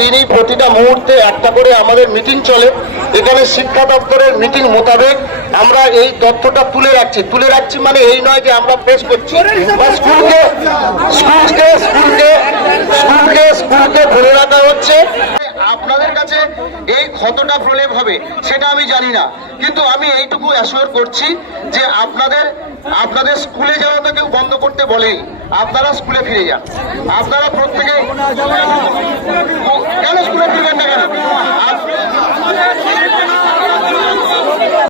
দিনই, প্রতিটা মুহূর্তে একটা করে আমাদের মিটিং চলে। এখানে শিক্ষা দপ্তরের মিটিং মোতাবেক আমরা এই তথ্যটা তুলে রাখছি। তুলে রাখছি মানে এই নয় যে আমরা পেশ করছি। স্কুলকে স্কুলকে স্কুলকে স্কুলকে স্কুলকে ধরে রাখা হচ্ছে। আপনাদের কাছে এই কতটা প্রলেপ হবে, সেটা আমি জানি না। কিন্তু আমি এইটুকু অ্যাসিওর করছি যে আপনাদের আপনাদের স্কুলে যাওয়া কেউ বন্ধ করতে বলেনি। আপনারা স্কুলে ফিরে যান। আপনারা প্রত্যেকে